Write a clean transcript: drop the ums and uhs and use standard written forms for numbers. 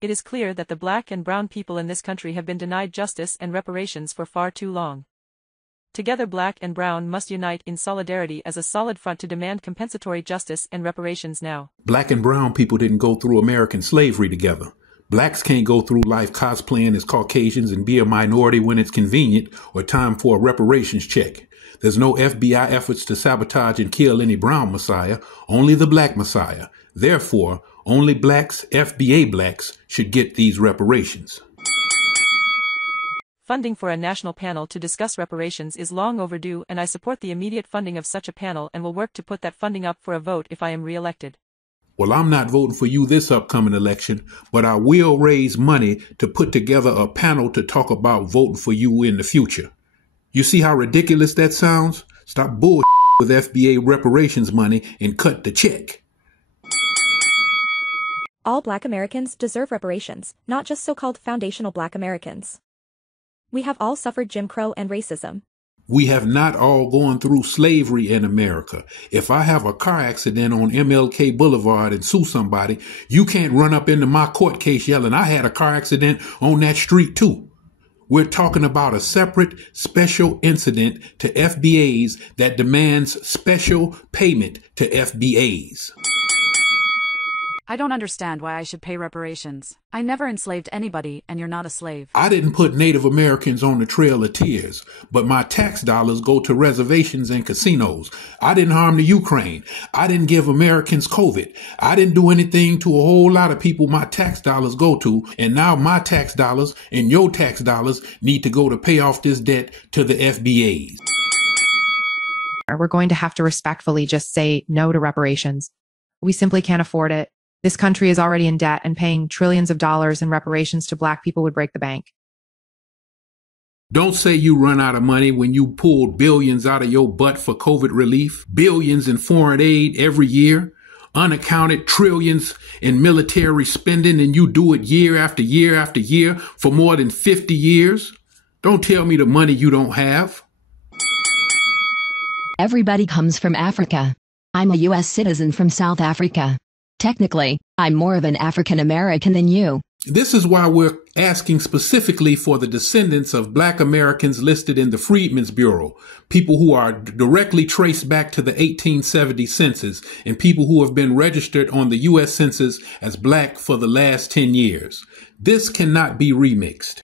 It is clear that the black and brown people in this country have been denied justice and reparations for far too long. Together black and brown must unite in solidarity as a solid front to demand compensatory justice and reparations now. Black and brown people didn't go through American slavery together. Blacks can't go through life cosplaying as Caucasians and be a minority when it's convenient or time for a reparations check. There's no FBI efforts to sabotage and kill any brown messiah, only the black messiah. Therefore, only blacks, FBA blacks, should get these reparations. Funding for a national panel to discuss reparations is long overdue, and I support the immediate funding of such a panel and will work to put that funding up for a vote if I am re-elected. Well, I'm not voting for you this upcoming election, but I will raise money to put together a panel to talk about voting for you in the future. You see how ridiculous that sounds? Stop bull with FBA reparations money and cut the check. All Black Americans deserve reparations, not just so-called foundational Black Americans. We have all suffered Jim Crow and racism. We have not all gone through slavery in America. If I have a car accident on MLK Boulevard and sue somebody, you can't run up into my court case yelling, I had a car accident on that street too. We're talking about a separate special incident to FBAs that demands special payment to FBAs. I don't understand why I should pay reparations. I never enslaved anybody, and you're not a slave. I didn't put Native Americans on the Trail of Tears, but my tax dollars go to reservations and casinos. I didn't harm the Ukraine. I didn't give Americans COVID. I didn't do anything to a whole lot of people my tax dollars go to, and now my tax dollars and your tax dollars need to go to pay off this debt to the FBAs. We're going to have to respectfully just say no to reparations. We simply can't afford it. This country is already in debt, and paying trillions of dollars in reparations to Black people would break the bank. Don't say you run out of money when you pulled billions out of your butt for COVID relief, billions in foreign aid every year, unaccounted trillions in military spending, and you do it year after year after year for more than 50 years. Don't tell me the money you don't have. Everybody comes from Africa. I'm a U.S. citizen from South Africa. Technically, I'm more of an African American than you. This is why we're asking specifically for the descendants of Black Americans listed in the Freedmen's Bureau, people who are directly traced back to the 1870 census, and people who have been registered on the U.S. Census as Black for the last 10 years. This cannot be remixed.